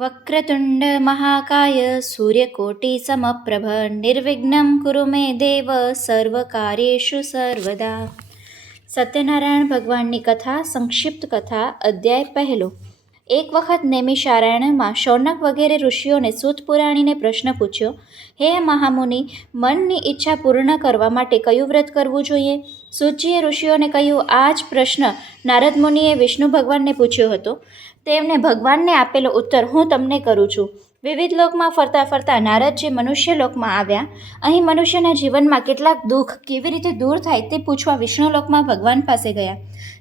વક્રતુંડ મહાકાય સૂર્યકોટિસમપ્રભ નિર્વિઘ્नं કુરુ મે દેવ સર્વકાર્યેષુ સર્વદા. સત્યનારાયણ ભગવાનની કથા, સંક્ષિપ્ત કથા. અધ્યાય પહેલો. એક વખત નૈમિષારણ્યમાં શૌનક વગેરે ઋષિઓને સૂત પુરાણીને પ્રશ્ન પૂછ્યો, હે મહામુનિ, મનની ઈચ્છા પૂર્ણ કરવા માટે કયું વ્રત કરવું જોઈએ? સૂતજીએ ઋષિઓને કહ્યું, આ જ પ્રશ્ન નારદ મુનિએ વિષ્ણુ ભગવાનને પૂછ્યો હતો. તેમને ભગવાનને આપેલો ઉત્તર હું તમને કરું છું. વિવિધ લોકમાં ફરતા ફરતા નારદજી મનુષ્ય લોકમાં આવ્યા. અહીં મનુષ્યના જીવનમાં કેટલાક દુઃખ કેવી રીતે દૂર થાય તે પૂછવા વિષ્ણુ લોકમાં ભગવાન પાસે ગયા.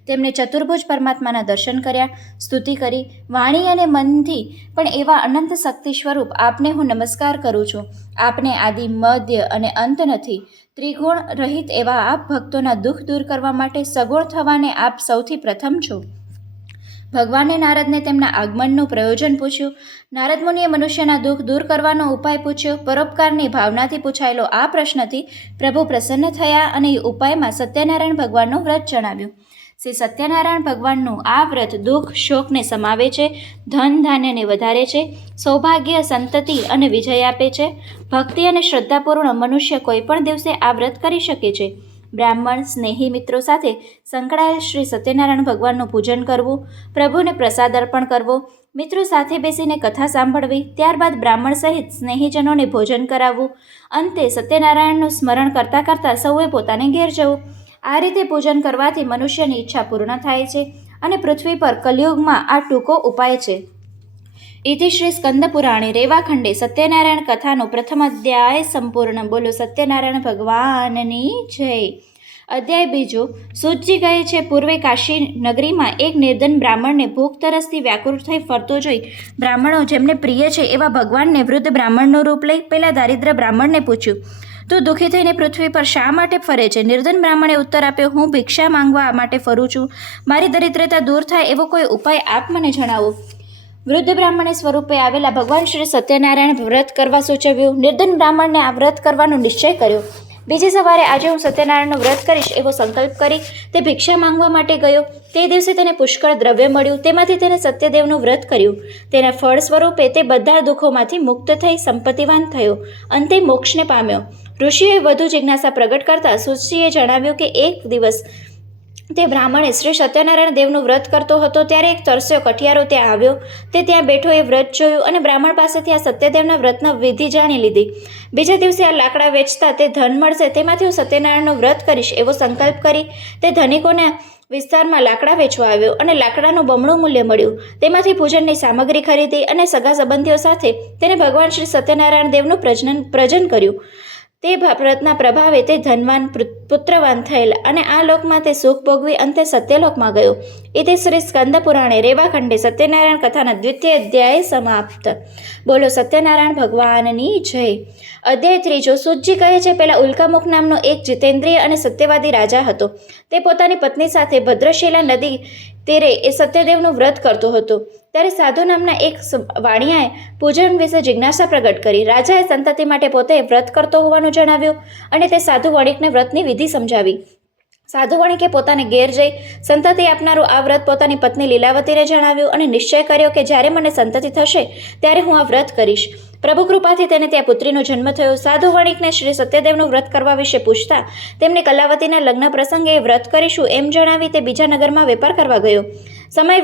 તેમણે ચતુર્ભુજ પરમાત્માના દર્શન કર્યા, સ્તુતિ કરી. વાણી અને મનથી પણ એવા અનંત શક્તિ સ્વરૂપ આપને હું નમસ્કાર કરું છું. આપને આદિ, મધ્ય અને અંત નથી. ત્રિગુણ રહિત એવા આપ ભક્તોના દુઃખ દૂર કરવા માટે સગુણ થવાને આપ સૌથી પ્રથમ છો. ભગવાને નારદને તેમના આગમનનું પ્રયોજન પૂછ્યું. નારદ મુનિએ મનુષ્યના દુઃખ દૂર કરવાનો ઉપાય પૂછ્યો. પરોપકારની ભાવનાથી પૂછાયેલો આ પ્રશ્નથી પ્રભુ પ્રસન્ન થયા અને એ ઉપાયમાં સત્યનારાયણ ભગવાનનું વ્રત જણાવ્યું. શ્રી સત્યનારાયણ ભગવાનનું આ વ્રત દુઃખ શોકને સમાવે છે, ધન ધાન્યને વધારે છે, સૌભાગ્ય, સંતતિ અને વિજય આપે છે. ભક્તિ અને શ્રદ્ધાપૂર્ણ મનુષ્ય કોઈ પણ દિવસે આ વ્રત કરી શકે છે. બ્રાહ્મણ, સ્નેહી મિત્રો સાથે સંકળાયેલ શ્રી સત્યનારાયણ ભગવાનનું પૂજન કરવું, પ્રભુને પ્રસાદ અર્પણ કરવો, મિત્રો સાથે બેસીને કથા સાંભળવી, ત્યારબાદ બ્રાહ્મણ સહિત સ્નેહીજનોને ભોજન કરાવવું, અંતે સત્યનારાયણનું સ્મરણ કરતાં કરતાં સૌએ પોતાને ઘેર જવું. આ રીતે પૂજન કરવાથી મનુષ્યની ઈચ્છા પૂર્ણ થાય છે અને પૃથ્વી પર કલિયુગમાં આ ટૂંકો ઉપાય છે. ઇતિ શ્રી સ્કંદ પુરાણે રેવાખંડે સત્યનારાયણ કથાનો પ્રથમ અધ્યાય સંપૂર્ણ. બોલો સત્યનારાયણ ભગવાનની જય. અધ્યાય બીજો. સૂતજી કહે છે, પૂર્વે કાશી નગરીમાં એક નિર્ધન બ્રાહ્મણને ભૂખ તરસથી વ્યાકુળ થઈ ફરતો જોઈ બ્રાહ્મણો જેમને પ્રિય છે એવા ભગવાનને વૃદ્ધ બ્રાહ્મણનું રૂપ લઈ પેલા દારિદ્ર બ્રાહ્મણને પૂછ્યું, તું દુઃખી થઈને પૃથ્વી પર શા માટે ફરે છે? નિર્ધન બ્રાહ્મણે ઉત્તર આપ્યો, હું ભિક્ષા માંગવા માટે ફરું છું. મારી દરિદ્રતા દૂર થાય એવો કોઈ ઉપાય આપ મને જણાવો. વૃદ્ધ બ્રાહ્મણે સ્વરૂપે આવેલા ભગવાન શ્રી સત્યનારાયણ વ્રત કરવા સૂચવ્યું. નિર્ધન બ્રાહ્મણને આ વ્રત કરવાનો નિશ્ચય કર્યો. બીજી સવારે આજે હું સત્યનારાયણનું વ્રત કરીશ એવો સંકલ્પ કરી તે ભિક્ષા માંગવા માટે ગયો. તે દિવસે તેને પુષ્કળ દ્રવ્ય મળ્યું. તેમાંથી તેને સત્યદેવનું વ્રત કર્યું. તેના ફળ સ્વરૂપે તે બધા દુઃખોમાંથી મુક્ત થઈ સંપત્તિવાન થયો. અંતે મોક્ષને પામ્યો. ઋષિએ વધુ જિજ્ઞાસા પ્રગટ કરતા સૂતજીએ જણાવ્યું કે એક દિવસ તે બ્રાહ્મણે શ્રી સત્યનારાયણ દેવનું વ્રત કરતો હતો ત્યારે એક તરસ્યો કઠિયારો ત્યાં આવ્યો. તે ત્યાં બેઠો એ વ્રત જોયું અને બ્રાહ્મણ પાસેથી આ સત્યદેવના વ્રતનો વિધિ જાણી લીધી. બીજા દિવસે આ લાકડા વેચતા તે ધન મળશે તેમાંથી હું સત્યનારાયણનું વ્રત કરીશ એવો સંકલ્પ કરી તે ધનિકોના વિસ્તારમાં લાકડા વેચવા આવ્યો અને લાકડાનું બમણું મૂલ્ય મળ્યું. તેમાંથી પૂજનની સામગ્રી ખરીદી અને સગા સંબંધીઓ સાથે તેને ભગવાન શ્રી સત્યનારાયણ દેવનું પ્રજન કર્યું. તે વ્રતના પ્રભાવે તે ધનવાન પુત્રવાન થયેલ અને આ લોકમાં તે સુખ ભોગવી અંતે સત્યલોકમાં ગયો. ઇતિ શ્રી સ્કંદ પુરાણે રેવાખંડે સત્યનારાયણ કથાના દ્વિતીય અધ્યાય સમાપ્ત. બોલો સત્યનારાયણ ભગવાનની જય. અધ્યાય ત્રીજો. સૂતજી કહે છે, પેલા ઉલ્કામુખ નામનો એક જીતેન્દ્રિય અને સત્યવાદી રાજા હતો. તે પોતાની પત્ની સાથે ભદ્રશીલા નદી તેરે એ સત્યદેવનું વ્રત કરતો હતો. ત્યારે સાધુ નામના એક વાણિયાએ પૂજન વિશે જિજ્ઞાસા પ્રગટ કરી. રાજાએ સંતતિ માટે પોતે વ્રત કરતો હોવાનું જણાવ્યું અને તે સાધુ વણિકને વ્રતની વિધિ સમજાવી. સાધુ વણિકે પોતાને ઘેર જઈ સંતતિ આપનારું આ વ્રત પોતાની પત્ની લીલાવતીને જણાવ્યું અને નિશ્ચય કર્યો કે જ્યારે મને સંતતિ થશે ત્યારે હું આ વ્રત કરીશ. પ્રભુ કૃપાથી તેને ત્યાં પુત્રીનો જન્મ થયો. સાધુ વણિકને શ્રી સત્યદેવનું વ્રત કરવા વિશે પૂછતા તેમને કલાવતીના લગ્ન પ્રસંગે એ વ્રત કરીશું એમ જણાવી તે બીજા નગરમાં વેપાર કરવા ગયો. સમય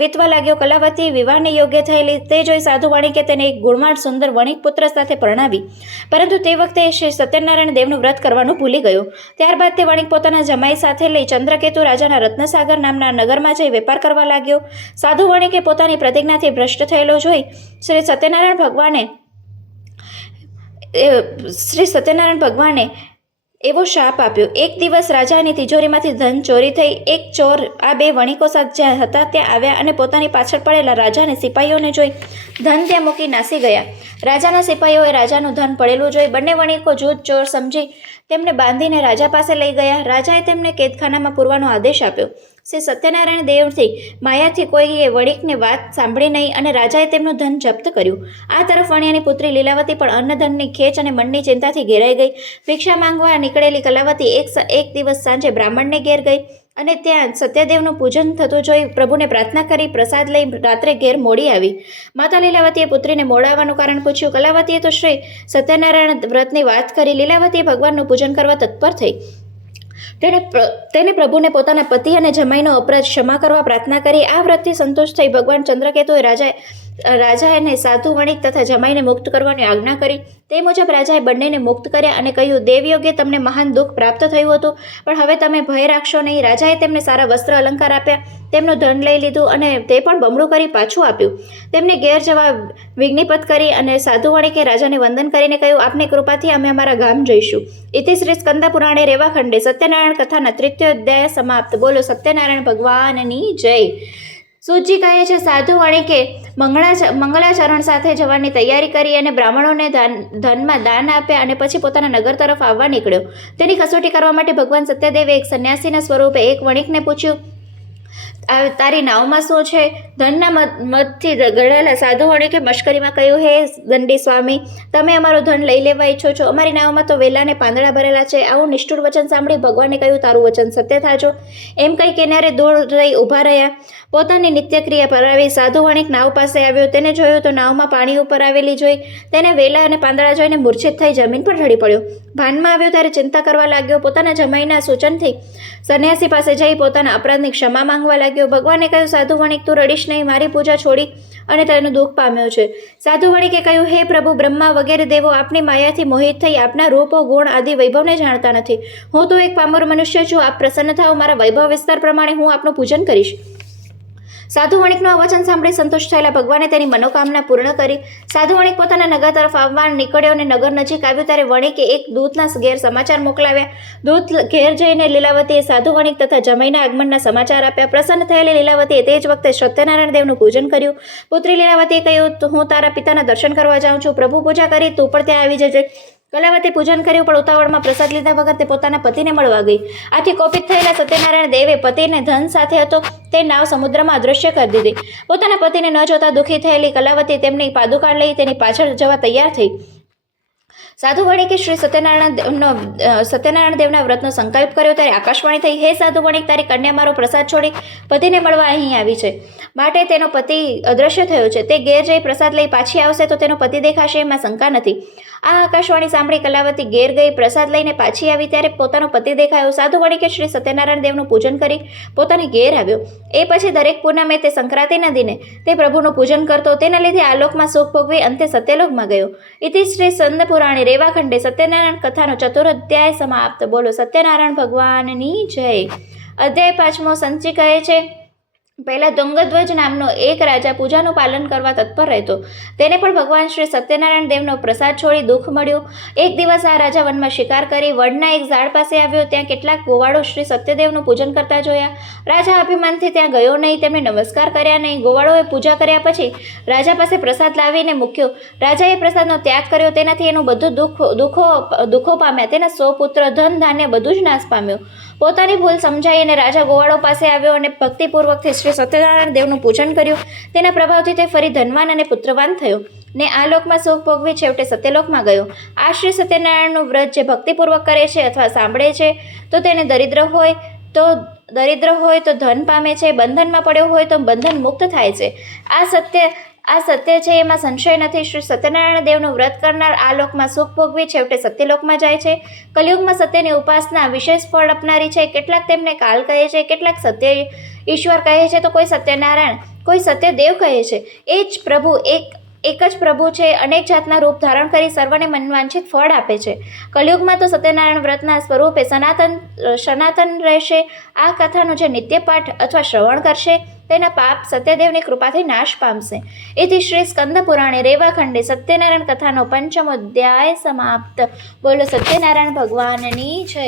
વીતવા લાગ્યો. કલાવતી વિવાહને યોગ્ય થયેલી તે જોઈ સાધુ વણિકે તેને એક ગુણવાન સુંદર વણિક પુત્ર સાથે પરણાવી. પરંતુ તે વખતે શ્રી સત્યનારાયણ દેવનું વ્રત કરવાનું ભૂલી ગયો. ત્યારબાદ તે વણિક પોતાના જમાઈ સાથે લઈ ચંદ્રકેતુ રાજાના રત્નસાગર નામના નગરમાં જઈ વેપાર કરવા લાગ્યો. સાધુ વણિકે પોતાની પ્રતિજ્ઞાથી ભ્રષ્ટ થયેલો જોઈ શ્રી સત્યનારાયણ ભગવાને એવો શાપ આપ્યો. એક દિવસ રાજાની તિજોરીમાંથી ધન ચોરી થઈ. એક ચોર આ બે વણિકો સાથે જ્યાં હતા ત્યાં આવ્યા અને પોતાની પાછળ પડેલા રાજાને સિપાહીઓને જોઈ ધન ત્યાં મૂકી નાસી ગયા. રાજાના સિપાહીઓએ રાજાનું ધન પડેલું જોઈ બંને વણિકો જૂથ ચોર સમજી તેમને બાંધીને રાજા પાસે લઈ ગયા. રાજાએ તેમને કેદખાનામાં પૂરવાનો આદેશ આપ્યો. શ્રી સત્યનારાયણ દેવથી માયાથી કોઈએ વણિકને વાત સાંભળી નહીં અને રાજાએ તેમનું ધન જપ્ત કર્યું. આ તરફ વણિયાની પુત્રી લીલાવતી પણ અન્નધનની ખેંચ અને મનની ચિંતાથી ઘેરાઈ ગઈ. ભિક્ષા માંગવા નીકળેલી કલાવતી એક દિવસ સાંજે બ્રાહ્મણને ઘેર ગઈ. અને ત્યાં સત્યદેવનું પૂજન થતું જોઈ પ્રભુને પ્રાર્થના કરી પ્રસાદ લઈ રાત્રે ઘેર મોડી આવી. માતા લીલાવતીએ પુત્રીને મોડાવવાનું કારણ પૂછ્યું. કલાવતીએ તો શ્રી સત્યનારાયણ વ્રતની વાત કરી. લીલાવતીએ ભગવાનનું પૂજન કરવા તત્પર થઈ. તેને પ્રભુને પોતાના પતિ અને જમાઈનો અપરાધ ક્ષમા કરવા પ્રાર્થના કરી. આ વ્રતથી સંતુષ્ટ થઈ ભગવાન ચંદ્રકેતુએ રાજાને સાધુ વણિક તથા જમાઈને મુક્ત કરવાની આજ્ઞા કરી. તે મુજબ રાજાએ બંનેને મુક્ત કર્યા અને કહ્યું, દેવયોગે તમને મહાન દુઃખ પ્રાપ્ત થયું હતું, પણ હવે તમે ભય રાખશો નહીં. રાજાએ તેમને સારા વસ્ત્ર અલંકાર આપ્યા, તેમનું ધન લઈ લીધું અને તે પણ બમણું કરી પાછું આપ્યું. તેમને ઘેર જવા વિજ્ઞાપિત કરી અને સાધુ વણિકે રાજાને વંદન કરીને કહ્યું, આપની કૃપાથી અમે અમારા ગામ જઈશું. ઇતિ શ્રી સ્કંદ પુરાણે રેવાખંડે સત્યનારાયણ કથાના 3ય અધ્યાય સમાપ્ત. બોલો સત્યનારાયણ ભગવાનની જય. સૂતજી કહે છે, સાધુ વણિકે મંગળાચરણ સાથે જવાની તૈયારી કરી અને બ્રાહ્મણોને ધનમાં દાન આપ્યા અને પછી પોતાના નગર તરફ આવવા નીકળ્યો. તેની કસોટી કરવા માટે ભગવાન સત્યદેવે એક સંન્યાસીના સ્વરૂપે એક વણિકને પૂછ્યું, તારી નાવમાં શું છે? ધનના મદથી ગળેલા સાધુ વણિકે મશ્કરીમાં કહ્યું, હે દંડી સ્વામી, તમે અમારું ધન લઈ લેવા ઈચ્છો છો? અમારી નાવમાં તો વેલાને પાંદડા ભરેલા છે. આવું નિષ્ઠુર વચન સાંભળી ભગવાને કહ્યું, તારું વચન સત્ય થાજો. એમ કહી કિનારે દૂર રહી ઊભા રહ્યા. પોતાની નિત્યક્રિયા પરાવી સાધુ વણિક નાવ પાસે આવ્યો. તેને જોયું તો નાવમાં પાણી ઉપર આવેલી જોઈ તેને વેલા અને પાંદડા જોઈને મૂર્છિત થઈ જમીન પર ઢળી પડ્યો. ભાનમાં આવ્યો ત્યારે ચિંતા કરવા લાગ્યો. પોતાના જમાઈના સૂચનથી સંન્યાસી પાસે જઈ પોતાના અપરાધની ક્ષમા માંગવા લાગ્યો. ભગવાને કહ્યું, સાધુ વણિક, તું રડીશ નહીં. મારી પૂજા છોડી અને તેનું દુઃખ પામ્યો છે. સાધુ વણિકે કહ્યું, હે પ્રભુ, બ્રહ્મા વગેરે દેવો આપની માયાથી મોહિત થઈ આપના રૂપો ગુણ આદિ વૈભવને જાણતા નથી. હું તો એક પામર મનુષ્ય છું. આપ પ્રસન્ન થાઓ. મારા વૈભવ વિસ્તાર પ્રમાણે હું આપનું પૂજન કરીશ. સાધુ વણિકનું આ વચન સાંભળી સંતુષ્ટ થયેલા ભગવાને તેની મનોકામના પૂર્ણ કરી. સાધુ વણિક પોતાના નગર તરફ આવવા નીકળ્યો અને નગર નજીક આવ્યું ત્યારે વણિકે એક દૂતના ઘેર સમાચાર મોકલાવ્યા. દૂત ઘેર જઈને લીલાવતીએ સાધુ વણિક તથા જમાઈના આગમનના સમાચાર આપ્યા. પ્રસન્ન થયેલી લીલાવતીએ તે જ વખતે સત્યનારાયણ દેવનું પૂજન કર્યું. પુત્રી લીલાવતીએ કહ્યું, હું તારા પિતાના દર્શન કરવા જાઉં છું. પ્રભુ પૂજા કરી, તું પણ ત્યાં આવી જજે. કલાવતી પૂજન કર્યું, પણ ઉતાવળમાં પ્રસાદ લીધા વગર તે પોતાના પતિને મળવા ગઈ. આથી કોપિત થયેલા સત્યનારાયણ દેવે પતિને ધન સાથે હતો તે નાવ સમુદ્રમાં અદૃશ્ય કરી દીધી. પોતાના પતિને ન જોતા દુઃખી થયેલી કલાવતી તેમની પાદુકા લઈ તેની પાછળ જવા તૈયાર થઈ. સાધુ વણિકે શ્રી સત્યનારાયણ દેવના વ્રતનો સંકલ્પ કર્યો ત્યારે આકાશવાણી થઈ, હે સાધુ વણિક, તારી કન્યા મારો પ્રસાદ છોડી પતિને મળવા અહીં આવી છે, માટે તેનો પતિ અદૃશ્ય થયો છે. તે ઘેર જઈ પ્રસાદ લઈ પાછી આવશે તો તેનો પતિ દેખાશે, એમાં શંકા નથી. આ આકાશવાણી સાંભળી કલાવતી ઘેર ગઈ. પ્રસાદ લઈને પાછી આવી ત્યારે પોતાનો પતિ દેખાયો. સાધુ વણિકે શ્રી સત્યનારાયણ દેવનું પૂજન કરી પોતાને ઘેર આવ્યો. એ પછી દરેક પૂનમે તે સંક્રાંતિના દિને તે પ્રભુનું પૂજન કરતો. તેના લીધે આલોકમાં સુખ ભોગવી અંતે સત્યલોકમાં ગયો. ઇતિ શ્રી સ્કંદ પુરાણે રેવાખંડે સત્યનારાયણ કથાનો 4th અધ્યાય સમાપ્ત. બોલો સત્યનારાયણ ભગવાનની જય. અધ્યાય 5મો. સંતજી કહે છે, પહેલા તુંગધ્વજ નામનો એક રાજા પૂજાનું પાલન કરવા તત્પર રહેતો. તેને પણ ભગવાન શ્રી સત્યનારાયણ દેવનો પ્રસાદ છોડી દુઃખ મળ્યું. એક દિવસ આ રાજા વનમાં શિકાર કરી વડના એક ઝાડ પાસે આવ્યો. ત્યાં કેટલાક ગોવાળો શ્રી સત્યદેવનું પૂજન કરતા જોયા. રાજા અભિમાનથી ત્યાં ગયો નહીં, તેમને નમસ્કાર કર્યા નહીં. ગોવાળોએ પૂજા કર્યા પછી રાજા પાસે પ્રસાદ લાવીને મૂક્યો. રાજાએ પ્રસાદનો ત્યાગ કર્યો. તેનાથી એનું બધું દુઃખો પામ્યા. તેના 100 પુત્ર, ધન, ધાન્ય બધું જ નાશ પામ્યું. પોતાની ભૂલ સમજાઈ અને રાજા ગોવાળો પાસે આવ્યો અને ભક્તિપૂર્વકથી શ્રી સત્યનારાયણ દેવનું પૂજન કર્યું. તેના પ્રભાવથી તે ફરી ધનવાન અને પુત્રવાન થયો ને આ લોકમાં સુખ ભોગવી છેવટે સત્યલોકમાં ગયો. આ શ્રી સત્યનારાયણનું વ્રત જે ભક્તિપૂર્વક કરે છે અથવા સાંભળે છે તો તેને દરિદ્ર હોય તો ધન પામે છે, બંધનમાં પડ્યો હોય તો બંધન મુક્ત થાય છે. આ સત્ય છે, એમાં સંશય નથી. શ્રી સત્યનારાયણ દેવનું વ્રત કરનાર આ લોકમાં સુખ ભોગવી છેવટે સત્યલોકમાં જાય છે. કલિયુગમાં સત્યની ઉપાસના વિશેષ ફળ આપનારી છે. કેટલાક તેમને કાલ કહે છે, કેટલાક સત્ય ઈશ્વર કહે છે, તો કોઈ સત્યનારાયણ, કોઈ સત્યદેવ કહે છે. એ જ પ્રભુ એક જ પ્રભુ છે. અનેક જાતના રૂપ ધારણ કરી સર્વને મનવાંછિત ફળ આપે છે. કલિયુગમાં તો સત્યનારાયણ વ્રતના સ્વરૂપે સનાતન રહેશે. આ કથાનો જે નિત્યપાઠ અથવા શ્રવણ કરશે તેના પાપ સત્યદેવની કૃપાથી નાશ પામશે. એથી શ્રી સ્કંદ પુરાણે રેવાખંડે સત્યનારાયણ કથાનો 5મો અધ્યાય સમાપ્ત. બોલો સત્યનારાયણ ભગવાનની જય.